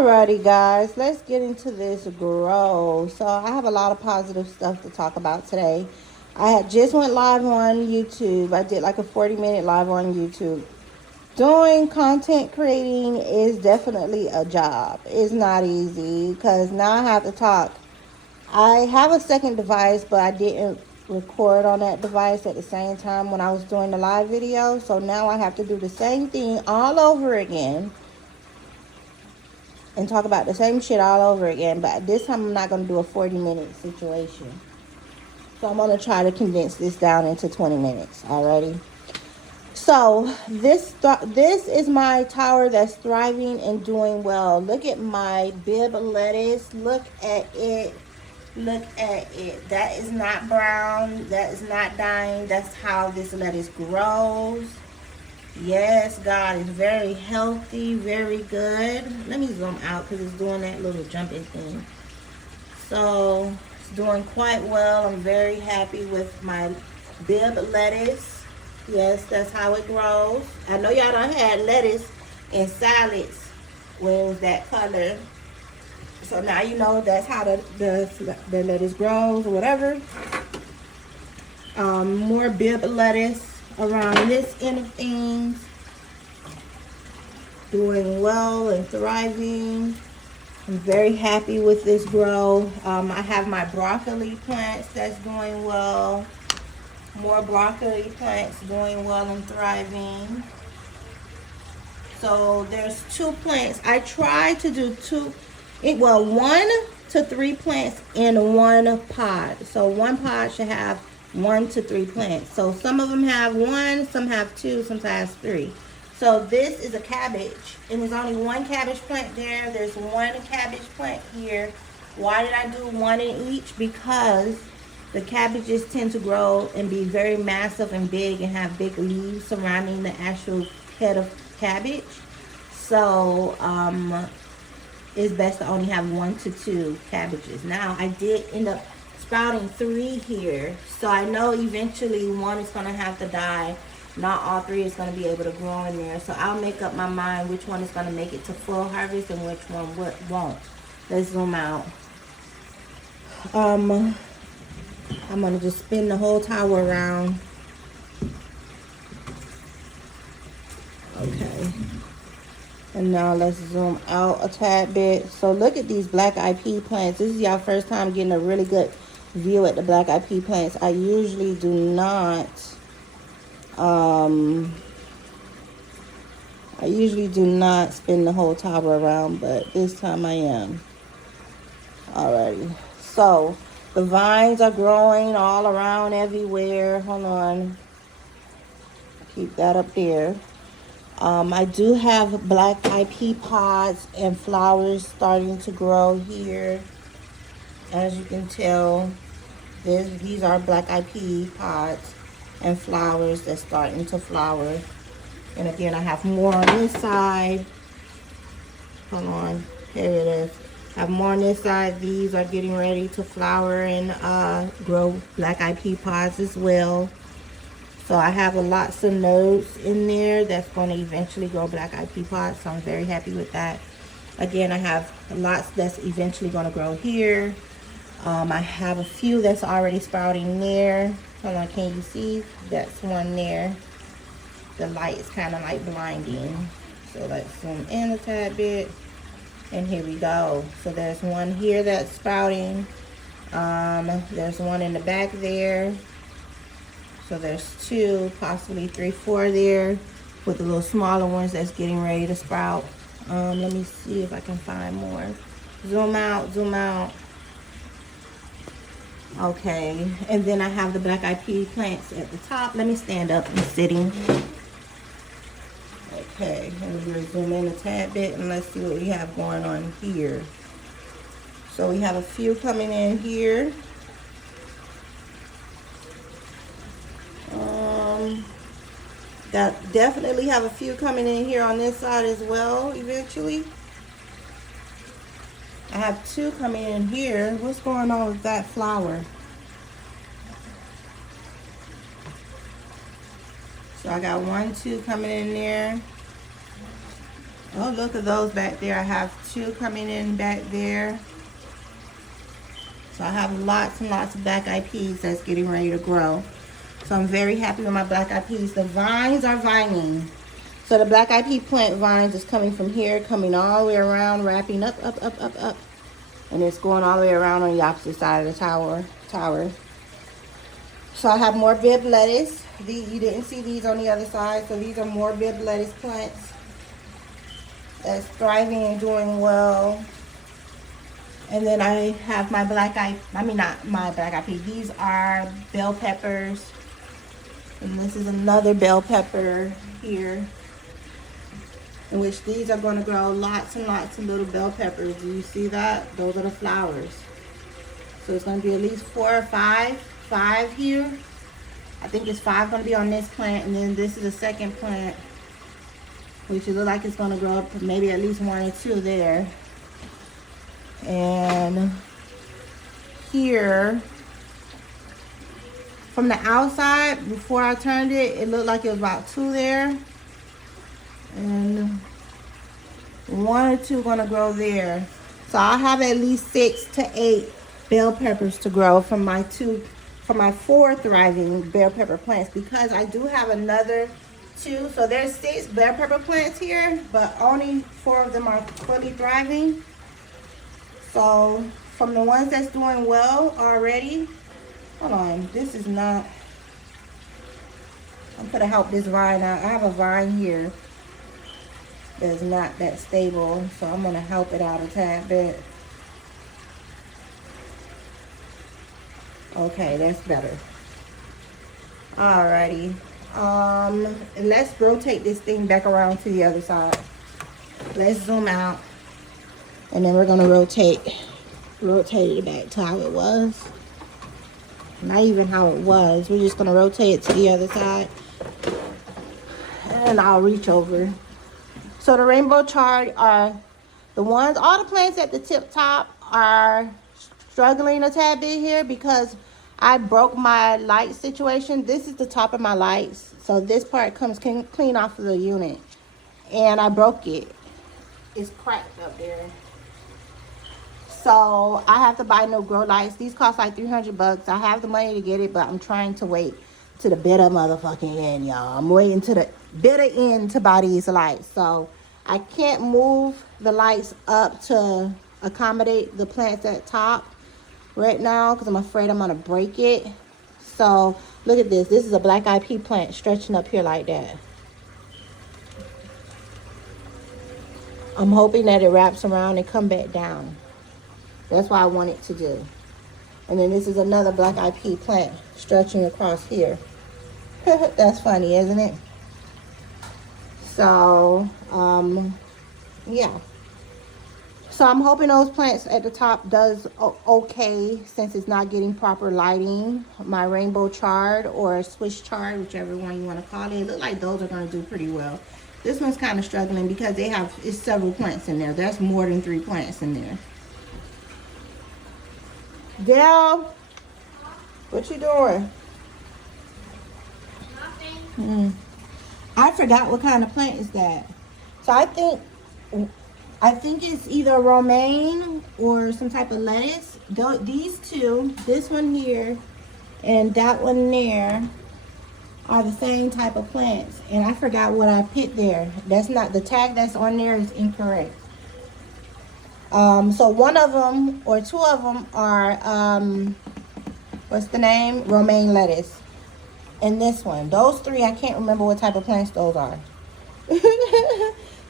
Alrighty, guys, let's get into this grow. So I have a lot of positive stuff to talk about today. I had just went live on YouTube. I did like a 40-minute live on YouTube. Doing content creating is definitely a job. It's not easy because now I have to talk. I have a second device, but I didn't record on that device at the same time when I was doing the live video. So now I have to do the same thing all over again and talk about the same shit all over again. But this time I'm not going to do a 40-minute situation. So I'm going to try to condense this down into 20 minutes. Alrighty. So this is my tower that's thriving and doing well. Look at my bib lettuce. Look at it. Look at it. That is not brown. That is not dying. That's how this lettuce grows. Yes, God is very healthy, very good. Let me zoom out because it's doing that little jumping thing. So it's doing quite well. I'm very happy with my bib lettuce. Yes, that's how it grows. I know y'all done had lettuce in salads when it was that color. So now you know that's how the lettuce grows or whatever. More bib lettuce around this end of things. Doing well and thriving. I'm very happy with this grow. I have my broccoli plants that's doing well. More broccoli plants doing well and thriving. So there's 2 plants. I try to do 1 to 3 plants in one pod. So one pod should have 1 to 3 plants. So some of them have 1, some have 2, sometimes 3. So this is a cabbage, and there's only 1 cabbage plant there. There's 1 cabbage plant here. Why did I do 1 in each? Because the cabbages tend to grow and be very massive and big and have big leaves surrounding the actual head of cabbage. So it's best to only have 1 to 2 cabbages. Now I did end up sprouting 3 here, so I know eventually 1 is going to have to die. Not all 3 is going to be able to grow in there. So I'll make up my mind which one is going to make it to full harvest and which one won't. Let's zoom out. I'm going to just spin the whole tower around. Okay. And now let's zoom out a tad bit. So look at these black eyed pea plants. This is y'all first time getting a really good view at the black eyed pea plants. I usually do not spin the whole tower around, but this time I am. Alrighty. So the vines are growing all around everywhere. Hold on. Keep that up there. I do have black eyed pea pods and flowers starting to grow here. As you can tell, these are black eyed pea pods and flowers that's starting to flower. And again, I have more on this side. Hold on, here it is. I have more on this side. These are getting ready to flower and grow black eyed pea pods as well. So I have lots of nodes in there that's going to eventually grow black eyed pea pods. So I'm very happy with that. Again, I have lots that's eventually going to grow here. I have a few that's already sprouting there. Hold on, can you see? That's one there. The light is kind of like blinding. So let's zoom in a tad bit. And here we go. So there's one here that's sprouting. There's one in the back there. So there's 2, possibly 3, 4 there with the little smaller ones that's getting ready to sprout. Let me see if I can find more. Zoom out, zoom out. Okay, and then I have the black eyed pea plants at the top. Let me stand up. I'm sitting. Okay, and we're going to zoom in a tad bit and let's see what we have going on here. So we have a few coming in here. Definitely have a few coming in here on this side as well eventually. I have 2 coming in here. What's going on with that flower? So I got 1, 2 coming in there. Oh, look at those back there. I have 2 coming in back there. So I have lots and lots of black eyed peas that's getting ready to grow. So I'm very happy with my black eyed peas. The vines are vining. So the black eyed pea plant vines is coming from here, coming all the way around, wrapping up. And it's going all the way around on the opposite side of the tower. So I have more Bibb lettuce. You didn't see these on the other side. So these are more Bibb lettuce plants that's thriving and doing well. And then I have my not my black eyed peas. These are bell peppers. And this is another bell pepper here. In which these are going to grow lots and lots of little bell peppers. Do you see that? Those are the flowers. So it's going to be at least 4 or 5 here. I think it's 5 going to be on this plant. And then this is the second plant, which it looks like it's going to grow up to maybe at least 1 or 2 there. And here, from the outside, before I turned it, it looked like it was about 2 there. And 1 or 2 gonna grow there. So I'll have at least 6 to 8 bell peppers to grow from my 4 thriving bell pepper plants, because I do have another 2. So there's 6 bell pepper plants here, but only 4 of them are fully thriving. So from the ones that's doing well already, hold on, this is not, I'm gonna help this vine out. I have a vine here that's not that stable, so I'm gonna help it out a tad bit. Okay, that's better. Alrighty. Let's rotate this thing back around to the other side. Let's zoom out. And then we're gonna rotate it back to how it was. Not even how it was. We're just gonna rotate it to the other side. And I'll reach over. So the rainbow chard are the ones, all the plants at the tip top are struggling a tad bit here because I broke my light situation. This is the top of my lights. So this part comes clean off of the unit. And I broke it. It's cracked up there. So I have to buy new grow lights. These cost like $300. I have the money to get it, but I'm trying to wait to the bitter motherfucking end, y'all. I'm waiting to the bitter end to buy these lights. So I can't move the lights up to accommodate the plants at top right now because I'm afraid I'm gonna break it. So look at this. This is a black eyed pea plant stretching up here like that. I'm hoping that it wraps around and come back down. That's what I want it to do. And then this is another black eyed pea plant stretching across here. That's funny, isn't it? So, yeah. So I'm hoping those plants at the top does okay since it's not getting proper lighting. My rainbow chard or Swiss chard, whichever one you want to call it. It looks like those are going to do pretty well. This one's kind of struggling because it's several plants in there. There's more than 3 plants in there. Dell, what you doing? Nothing. I forgot what kind of plant is that. So I think it's either romaine or some type of lettuce. These 2, this one here and that one there, are the same type of plants. And I forgot what I put there. That's not, the tag that's on there is incorrect. So one of them or 2 of them are, what's the name? Romaine lettuce. And this one. Those 3, I can't remember what type of plants those are.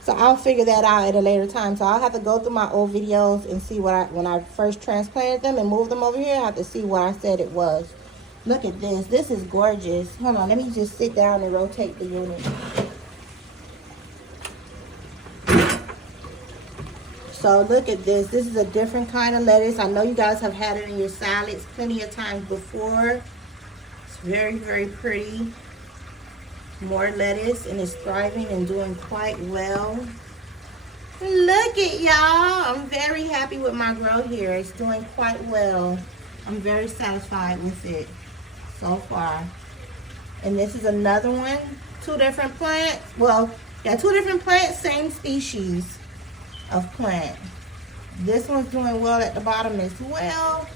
So I'll figure that out at a later time. So I'll have to go through my old videos and see when I first transplanted them and moved them over here, I have to see what I said it was. Look at this. This is gorgeous. Hold on, let me just sit down and rotate the unit. So look at this. This is a different kind of lettuce. I know you guys have had it in your salads plenty of times before. It's very, very pretty. More lettuce, and it's thriving and doing quite well. Look at y'all. I'm very happy with my grow here. It's doing quite well. I'm very satisfied with it so far. And this is another one. 2 different plants. Well, Got two different plants, same species of plant. This one's doing well at the bottom as well.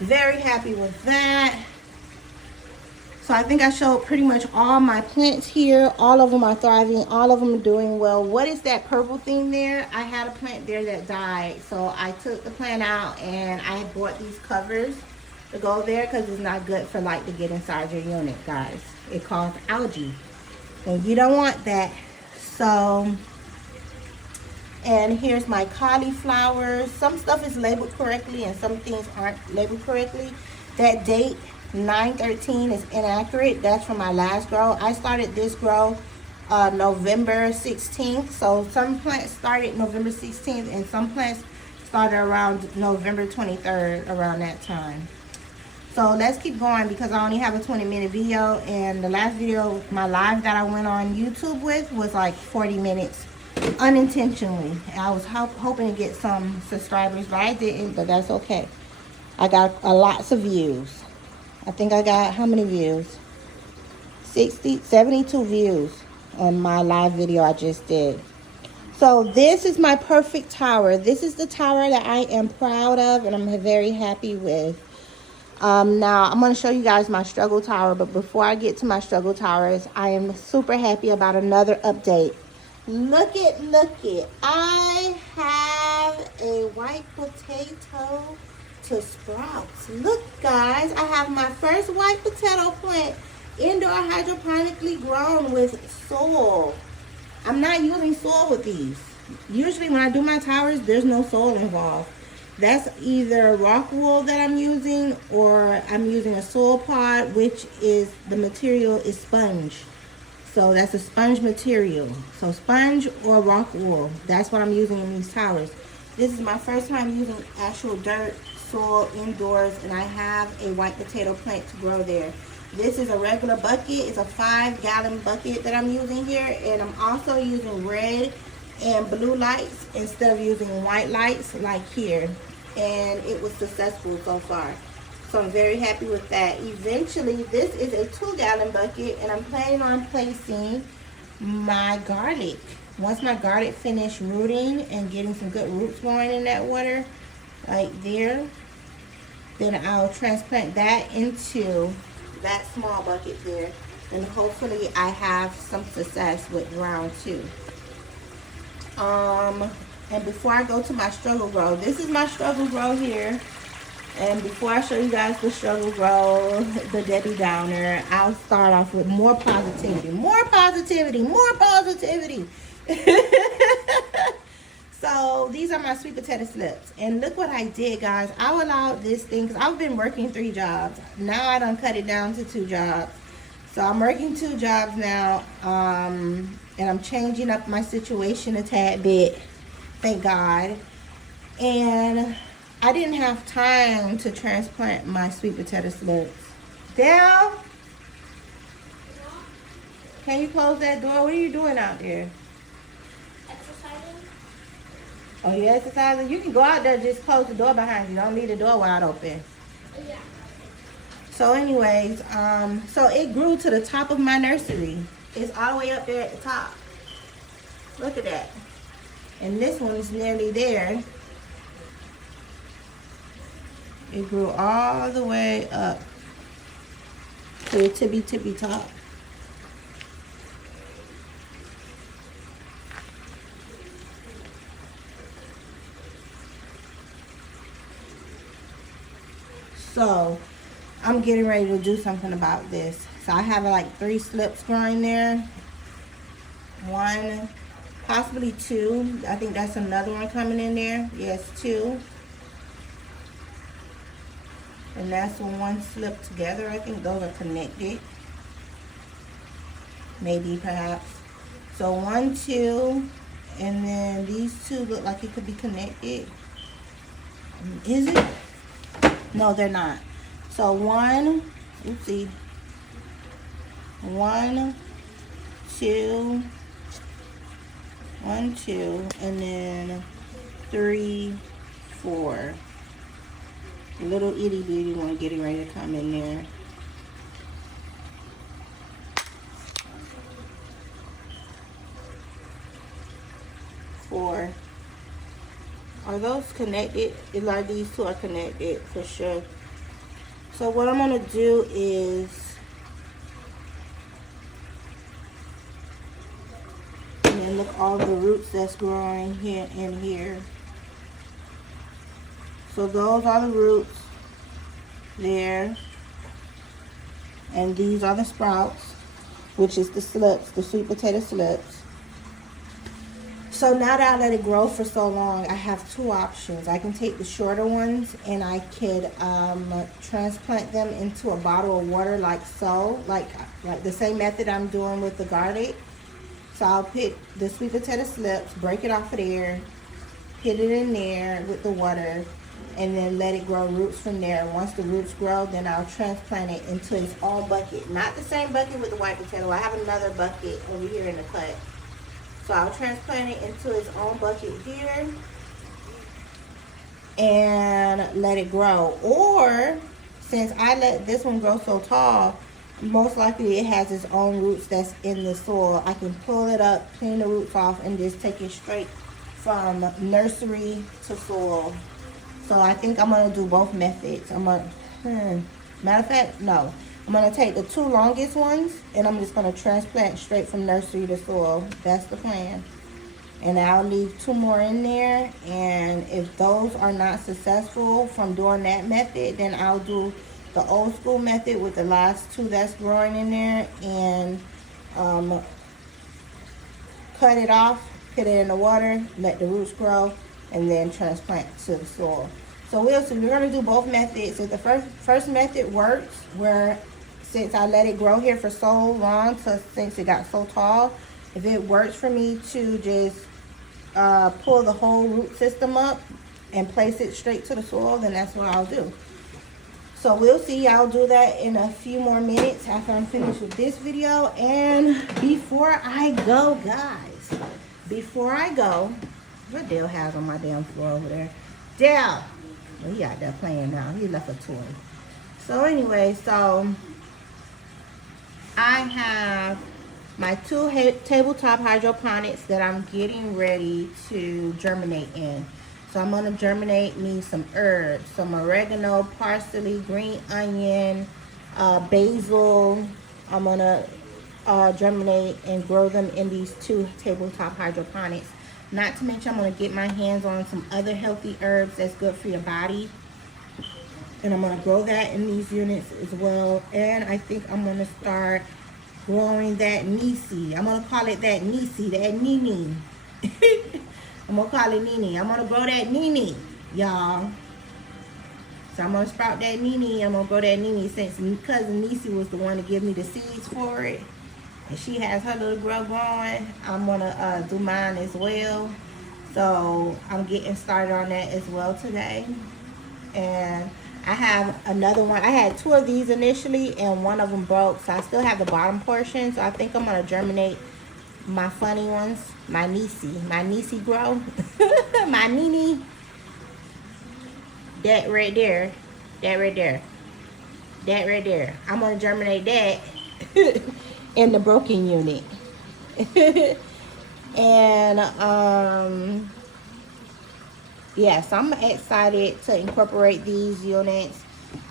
Very happy with that. So I think I showed pretty much all my plants here. All of them are thriving. All of them are doing well. What is that purple thing there? I had a plant there that died. So I took the plant out and I bought these covers to go there because it's not good for light to get inside your unit, guys. It causes algae. And you don't want that. So, and here's my cauliflowers. Some stuff is labeled correctly and some things aren't labeled correctly. That date 9/13 is inaccurate. That's from my last grow. I started this grow November 16th. So some plants started November 16th and some plants started around November 23rd, around that time. So let's keep going because I only have a 20-minute video, and the last video, my live that I went on YouTube with, was like 40 minutes unintentionally. I was hoping to get some subscribers, but I didn't, but that's okay. I got lots of views. I think I got how many views? 72 views on my live video I just did. So this is my perfect tower. This is the tower that I am proud of and I'm very happy with. Now I'm going to show you guys my struggle tower, but before I get to my struggle towers, I am super happy about another update. Look it. I have a white potato to sprouts. Look, guys, I have my first white potato plant indoor hydroponically grown with soil. I'm not using soil with these. Usually when I do my towers, there's no soil involved. That's either rock wool that I'm using, or I'm using a soil pod, which is, the material is sponge. So that's a sponge material. So sponge or rock wool, that's what I'm using in these towers. This is my first time using actual dirt, soil indoors, and I have a white potato plant to grow there. This is a regular bucket. It's a 5-gallon bucket that I'm using here, and I'm also using red and blue lights instead of using white lights like here, and it was successful so far. So I'm very happy with that. Eventually, this is a 2-gallon bucket, and I'm planning on placing my garlic. Once my garlic finish rooting and getting some good roots going in that water, like there, then I'll transplant that into that small bucket there, and hopefully I have some success with round 2. And before I go to my struggle grow, this is my struggle grow here. And before I show you guys the struggle grow, the Debbie Downer, I'll start off with more positivity. So these are my sweet potato slips. And look what I did, guys. I allowed this thing, because I've been working 3 jobs. Now I done cut it down to 2 jobs. So I'm working 2 jobs now. And I'm changing up my situation a tad bit. Thank God. And I didn't have time to transplant my sweet potato slips. Dale? Can you close that door? What are you doing out there? Oh, you exercising? You can go out there, just close the door behind you. Don't leave the door wide open. Yeah. So anyways, so it grew to the top of my nursery. It's all the way up there at the top. Look at that. And this one is nearly there. It grew all the way up to the tippy top. So I'm getting ready to do something about this. So I have like 3 slips growing there. 1, possibly 2. I think that's another one coming in there. Yes, 2. And that's 1 slip together. I think those are connected. Maybe, perhaps. So 1, 2, and then these 2 look like it could be connected. Is it? No, they're not. So 1, oopsie. 1, 2, 1, 2, and then 3, 4. Little itty bitty one getting ready to come in there. 4. Are those connected? It's like these two are connected for sure. So what I'm gonna do is, and then look all the roots that's growing here and here. So those are the roots there, and these are the sprouts, which is the slips, the sweet potato slips. So now that I let it grow for so long, I have 2 options. I can take the shorter ones and I could transplant them into a bottle of water like so, like the same method I'm doing with the garlic. So I'll pick the sweet potato slips, break it off of there, put it in there with the water, and then let it grow roots from there. Once the roots grow, then I'll transplant it into its own bucket. Not the same bucket with the white potato. I have another bucket over here in the cut. So I'll transplant it into its own bucket here and let it grow. Or, since I let this one grow so tall, most likely it has its own roots that's in the soil. I can pull it up, clean the roots off, and just take it straight from nursery to soil. So I think I'm going to do both methods. Matter of fact, no. I'm going to take the 2 longest ones, and I'm just going to transplant straight from nursery to soil. That's the plan. And I'll leave 2 more in there. And if those are not successful from doing that method, then I'll do the old school method with the last 2 that's growing in there. And cut it off, put it in the water, let the roots grow, and then transplant to the soil. So we'll see. We're going to do both methods. If the first method works, where since I let it grow here for so long, since it got so tall, if it works for me to just pull the whole root system up and place it straight to the soil, then that's what I'll do. So we'll see. I'll do that in a few more minutes after I'm finished with this video. And before I go, guys, what Dale has on my damn floor over there? Dale! Well, he out there playing now. He left a toy. So anyway, I have my 2 tabletop hydroponics that I'm getting ready to germinate in. So I'm going to germinate me some herbs, some oregano, parsley, green onion, basil. I'm going to germinate and grow them in these 2 tabletop hydroponics. Not to mention, I'm going to get my hands on some other healthy herbs that's good for your body. And I'm going to grow that in these units as well. And I think I'm going to start growing that Nisi. I'm going to call it that Nisi, that Nini. I'm going to call it Nini. I'm going to grow that Nini, y'all. So I'm going to sprout that Nini. I'm going to grow that Nini since cousin Nisi was the one to give me the seeds for it. And she has her little grow growing. I'm going to do mine as well. So I'm getting started on that as well today. And I have another one. I had 2 of these initially and one of them broke. So I still have the bottom portion. So I think I'm going to germinate my funny ones. My Nisi grow. My Nini. That right there. I'm going to germinate that in the broken unit. And yeah, so I'm excited to incorporate these units.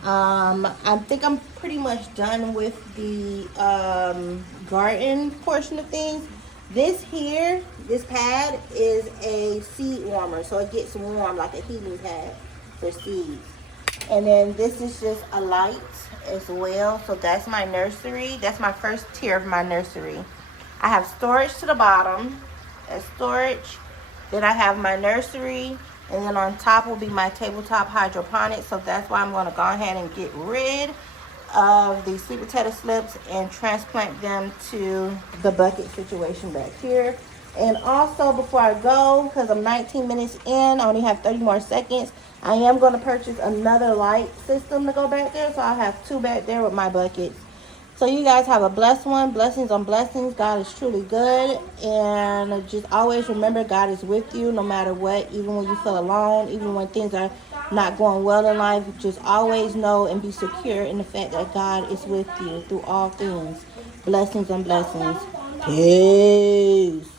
I think I'm pretty much done with the garden portion of things. This pad is a seed warmer, so it gets warm like a heating pad for seeds. And then this is just a light as well. So that's my nursery. That's my first tier of my nursery. I have storage to the bottom. That's storage. Then I have my nursery. And then on top will be my tabletop hydroponics. So that's why I'm going to go ahead and get rid of the sweet potato slips and transplant them to the bucket situation back here. And also, before I go, because I'm 19 minutes in, I only have 30 more seconds, I am going to purchase another light system to go back there. So I'll have 2 back there with my buckets. So you guys have a blessed one. Blessings on blessings. God is truly good. And just always remember, God is with you no matter what. Even when you feel alone, even when things are not going well in life, just always know and be secure in the fact that God is with you through all things. Blessings on blessings. Peace.